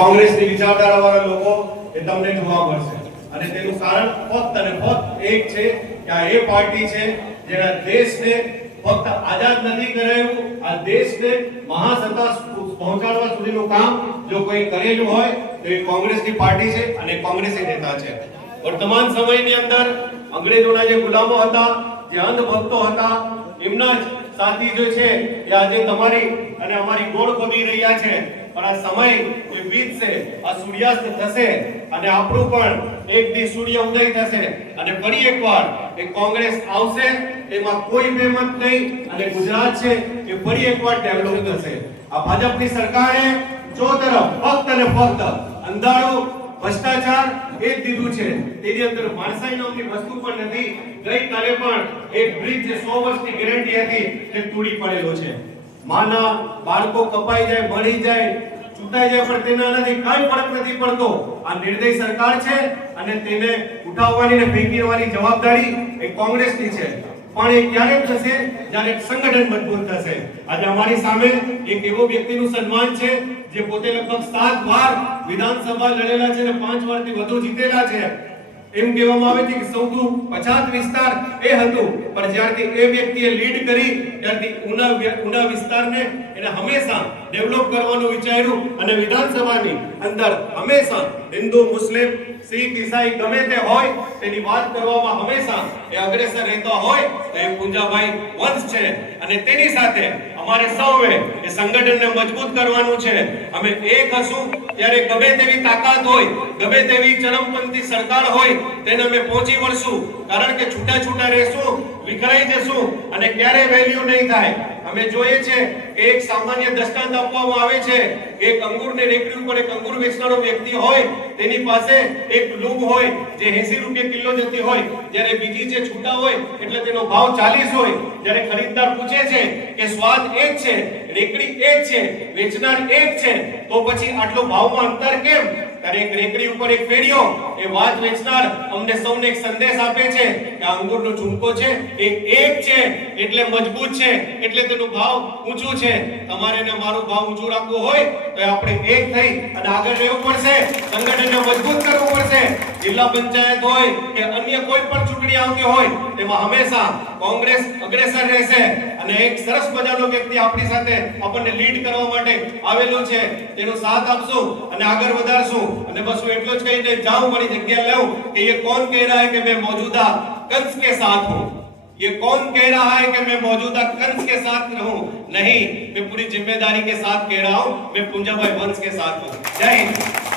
કોંગ્રેસની વિચારધારાવાળા લોકો એ તમને જોવા મળશે અને તેનું કારણ ફક્ત અને ફક્ત એક છે કે આ એ પાર્ટી છે જેના દેશને ફક્ત આઝાદ નથી કરાયું, આ દેશને મહાસત્તા પહોંચાડવા સુધીનું કામ જો કોઈ કરેલું હોય તો એ કોંગ્રેસની પાર્ટી છે અને કોંગ્રેસી નેતા છે। વર્તમાન સમયની અંદર અંગ્રેજોના જે ગુલામો હતા, જે અંધભક્તો હતા, એમના જ સાથી જો છે એ આજે તમારી અને અમારી ગોળ ખોદી રહ્યા છે। પણ આ સમય કોઈ વીતશે, આ સૂર્યાસ્ત થશે અને આપણું પણ એક દી સૂર્ય ઉદય થશે અને ફરી એકવાર એ કોંગ્રેસ આવશે, એમાં કોઈ બેમત નહીં અને ગુજરાત છે એ ફરી એકવાર ડેવલપ થશે। આ ભાજપની સરકારે જો તરફ ફક્ત અને ફક્ત અંધારું ભ્રષ્ટાચાર એક દીધું છે, તેની અંદર માણસાઈ નામની વસ્તુ પણ નથી। ગઈકાલે પણ એક બ્રિજ જે 100 વર્ષની ગેરંટી હતી તે તૂટી પડેલો છે। માના બાળકો કપાઈ જાય, મળી જાય, છૂટાઈ જાય, પણ તેના નથી કાંઈ ફરક નથી પડતો। આ નિર્દય સરકાર છે અને તેને ઉઠાવવાની અને ફેંકવાની જવાબદારી એ કોંગ્રેસની છે। પણ એ ક્યારે થશે? જ્યારે સંગઠન મજબૂત થશે। આજે અમારી સામે એક એવો વ્યક્તિનું સન્માન છે જે પોતે લગભગ 7 વાર વિધાનસભા લડેલા છે અને 5 વારથી વધુ જીતેલા છે। એમ કહેવામાં આવે છે કે સૌથી પછાત વિસ્તાર એ હતું, પણ જ્યારથી એ વ્યક્તિએ લીડ કરી ત્યારથી ઉના વિસ્તારને એને હંમેશા ડેવલપ કરવાનું વિચાર્યું અને વિધાનસભાની અંદર હંમેશા હિન્દુ, મુસ્લિમ, શીખ, ઈસાઈ ગમે તે હોય તેની વાત કરવામાં હંમેશા એ અગ્રેસર રહેતા હોય તો એ પૂંજાભાઈ વંશ છે। અને તેની સાથે અમારે સૌએ એ સંગઠનને મજબૂત કરવાનું છે। અમે એક હશું ત્યારે ગમે તેવી તાકાત હોય, ગમે તેવી ચરમપંથી સરકાર હોય તેને અમે પહોંચી વળશું, કારણ કે છૂટા છૂટા રહેશું, વિખરાઈ જશું અને ક્યારે વેલ્યુ નહીં થાય। અમે જોઈએ છે કે એક સામાન્ય દૃષ્ટાંત આપવામાં આવે છે કે એક અંગૂરની રેકડી ઉપર એક અંગૂર વેચનારો વ્યક્તિ હોય, તેની પાસે એક લૂમ હોય જે 80 રૂપિયા કિલો જતી હોય, જ્યારે બીજી જે છૂટા હોય એટલે તેનો ભાવ 40 હોય। જ્યારે ખરીદદાર પૂછે છે કે સ્વાદ એક છે, રેકડી એક છે, વેચનાર એક છે, તો પછી આટલો ભાવમાં અંતર કેમ? ત્યારે એક રેકડી ઉપર એક ફેરિયો એ વાત વેચનાર અમને સૌને એક સંદેશ આપે છે કે અંગૂરનો ઝુમકો છે એ એક છે એટલે મજબૂત છે, એટલે તેનો ભાવ ઊંચો છે। તમારે ને મારો ભાવ ઊંચો રાખવો હોય તો આપણે એક થઈ અને આગળ રહેવું પડશે, સંગઠનને મજબૂત કરવું પડશે। જિલ્લા પંચાયત હોય કે અન્ય કોઈ પણ ચૂંટણી આવતી હોય તેમાં હંમેશા કોંગ્રેસ અગ્રેસર રહેશે અને એક સરસ મજાનો વ્યક્તિ આપણી સાથે આપણને લીડ કરવા માટે આવેલો છે, તેનો સાથ આપશું અને આગળ વધારશું। અને બસ હું એટલું જ કહીને જાઉં, મારી જગ્યા લઉં કે ये कौन कह रहा है कि मैं मौजूदा कंस के साथ हूं? ये कौन कह रहा है कि मैं मौजूदा कंस के साथ रहूं? नहीं, मैं पूरी जिम्मेदारी के साथ कह रहा हूं, मैं पूंजाभाई वंश के साथ हूं। जय हिंद।